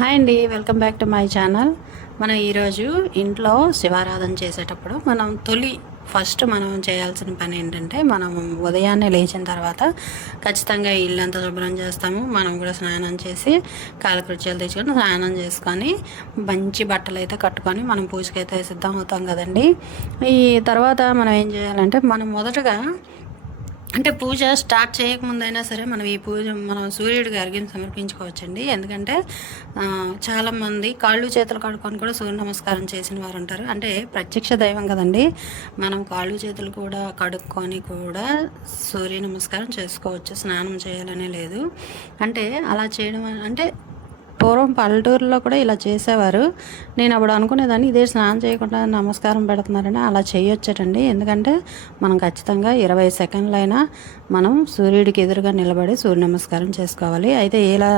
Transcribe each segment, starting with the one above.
Hi అండి, welcome back to my channel. మనం ఈరోజు ఇంట్లో శివారాధన చేసేటప్పుడు ఫస్ట్ మనం చేయాల్సిన పని ఏంటంటే, మనం ఉదయాన్నే లేచిన తర్వాత ఖచ్చితంగా ఇల్లంతా శుభ్రం చేస్తాము. మనం కూడా స్నానం చేసి కాలకృత్యాలు తెచ్చుకొని స్నానం చేసుకొని మంచి బట్టలు అయితే కట్టుకొని మనం పూజకైతే సిద్ధం అవుతాం కదండి. ఈ తర్వాత మనం ఏం చేయాలంటే, మనం మొదటగా పూజ స్టార్ట్ చేయకముందైనా సరే మనం సూర్యుడికి అర్ఘ్యం సమర్పించుకోవచ్చండి. ఎందుకంటే చాలామంది కాళ్ళు చేతులు కడుక్కొని కూడా సూర్య నమస్కారం చేసిన వారు ఉంటారు. అంటే ప్రత్యక్ష దైవం కదండి, మనం కాళ్ళు చేతులు కూడా కడుక్కొని కూడా సూర్య నమస్కారం చేసుకోవచ్చు, స్నానం చేయాలనే లేదు. అంటే అలా చేయడం అంటే పూర్వం పల్లెటూరులో కూడా ఇలా చేసేవారు. నేను అప్పుడు అనుకునేదాన్ని, ఇదే స్నానం చేయకుండా నమస్కారం పెడుతున్నారని. అలా చేయొచ్చటండి. ఎందుకంటే మనం ఖచ్చితంగా 20 సెకండ్లైనా మనం సూర్యుడికి ఎదురుగా నిలబడి సూర్య నమస్కారం చేసుకోవాలి. అయితే ఇలా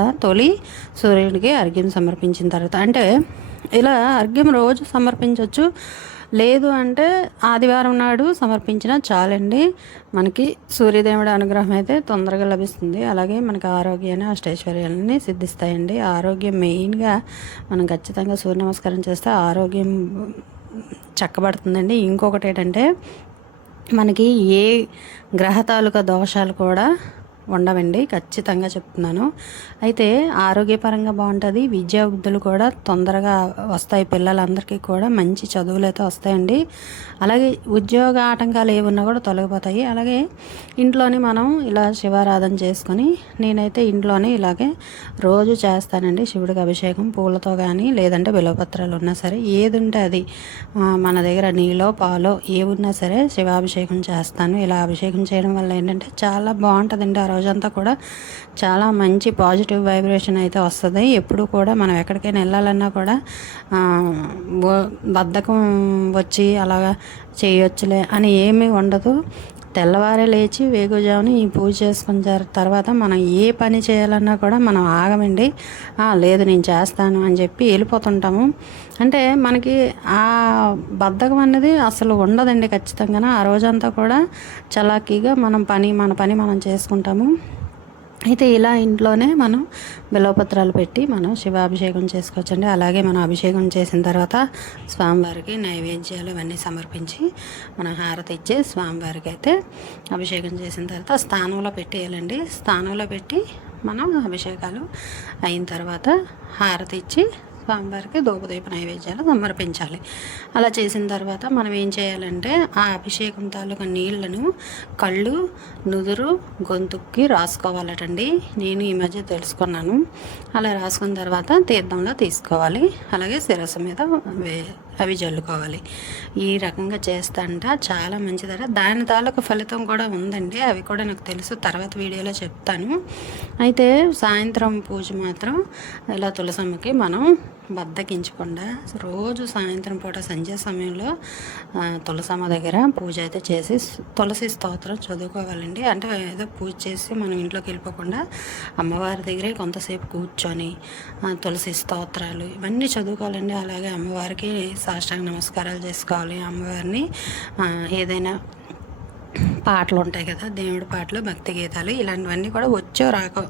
సూర్యుడికి అర్ఘ్యం సమర్పించిన తర్వాత, అంటే ఇలా అర్ఘ్యం రోజు సమర్పించవచ్చు. లేదు అంటే ఆదివారం నాడు సమర్పించినా చాలండి. మనకి సూర్యదేవుడి అనుగ్రహం అయితే తొందరగా లభిస్తుంది. అలాగే మనకి ఆరోగ్యాన్ని అష్టైశ్వర్యాలని సిద్ధిస్తాయండి. ఆరోగ్యం మెయిన్గా మనం ఖచ్చితంగా సూర్య నమస్కారం చేస్తే ఆరోగ్యం చక్కబడుతుందండి. ఇంకొకటి ఏంటంటే, మనకి ఏ గ్రహ తాలూకా దోషాలు కూడా ఉండవండి, ఖచ్చితంగా చెప్తున్నాను. అయితే ఆరోగ్యపరంగా బాగుంటుంది. విద్యాబుద్ధులు కూడా తొందరగా వస్తాయి. పిల్లలందరికీ కూడా మంచి చదువులు అయితే వస్తాయండి. అలాగే ఉద్యోగ ఆటంకాలు ఏమున్నా కూడా తొలగిపోతాయి. అలాగే ఇంట్లోనే మనం ఇలా శివారాధన చేసుకొని, నేనైతే ఇంట్లోనే ఇలాగే రోజు చేస్తానండి శివుడికి అభిషేకం, పూలతో కానీ లేదంటే బిల్వపత్రాలు ఉన్నా సరే, ఏది ఉంటే అది మన దగ్గర నీలో పాలో ఏమున్నా సరే శివాభిషేకం చేస్తాను. ఇలా అభిషేకం చేయడం వల్ల ఏంటంటే చాలా బాగుంటుందండి. ఆ రోజంతా కూడా చాలా మంచి పాజిటివ్ వైబ్రేషన్ అయితే వస్తుంది. ఎప్పుడు కూడా మనం ఎక్కడికైనా వెళ్ళాలన్నా కూడా బద్ధకం వచ్చి అలాగా చేయొచ్చులే అని ఏమీ ఉండదు. తెల్లవారే లేచి వేగుజామున ఈ పూజ చేసుకున్న తర్వాత మనం ఏ పని చేయాలన్నా కూడా మనం ఆగమండి. లేదు నేను చేస్తాను అని చెప్పి వెళ్ళిపోతుంటాము. అంటే మనకి ఆ బద్ధకం అనేది అసలు ఉండదండి. ఖచ్చితంగా ఆ రోజంతా కూడా చలాకీగా మన పని మనం చేసుకుంటాము. అయితే ఇలా ఇంట్లోనే మనం బిల్వపత్రాలు పెట్టి మనం శివాభిషేకం చేసుకోవచ్చండి. అలాగే మనం అభిషేకం చేసిన తర్వాత స్వామివారికి నైవేద్యాలు ఇవన్నీ సమర్పించి మనం హారతి ఇచ్చి స్వామివారికి అయితే అభిషేకం చేసిన తర్వాత స్థానంలో పెట్టేయాలండి. స్థానంలో పెట్టి మనం అభిషేకాలు అయిన తర్వాత హారతి ఇచ్చి స్వామివారికి ధూపదీప నైవేద్యాలు సమర్పించాలి. అలా చేసిన తర్వాత మనం ఏం చేయాలంటే, ఆ అభిషేకం తాలూకా నీళ్లను కళ్ళు, నుదురు, గొంతుక్కి రాసుకోవాలటండి. నేను ఈ మధ్య తెలుసుకున్నాను. అలా రాసుకున్న తర్వాత తీర్థంలో తీసుకోవాలి. అలాగే శిరస్సు మీద అవి జల్లుకోవాలి. ఈ రకంగా చేస్తాంట చాలా మంచిదట. దాని తాలూకు ఫలితం కూడా ఉందండి. అవి కూడా నాకు తెలుసు, తర్వాత వీడియోలో చెప్తాను. అయితే సాయంత్రం పూజ మాత్రం ఇలా తులసమ్మకి మనం బద్దకించకుండా రోజు సాయంత్రం పూట సంధ్యా సమయంలో తులసమ్మ దగ్గర పూజ అయితే చేసి తులసి స్తోత్రం చదువుకోవాలండి. అంటే ఏదో పూజ చేసి మనం ఇంట్లోకి వెళ్ళిపోకుండా అమ్మవారి దగ్గరే కొంతసేపు కూర్చొని తులసి స్తోత్రాలు ఇవన్నీ చదువుకోవాలండి. అలాగే అమ్మవారికి సాష్టాంగ నమస్కారాలు చేసుకోవాలి. అమ్మవారిని ఏదైనా పాటలు ఉంటాయి కదా, దేవుడి పాటలు, భక్తి గీతాలు, ఇలాంటివన్నీ కూడా వచ్చో రాకో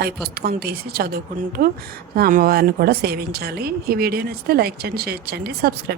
అవి పుస్తకం తీసి చదువుకుంటూ అమ్మవారిని కూడా సేవించాలి. ఈ వీడియో నచ్చితే లైక్ చేయండి, షేర్ చేయండి, సబ్స్క్రైబ్.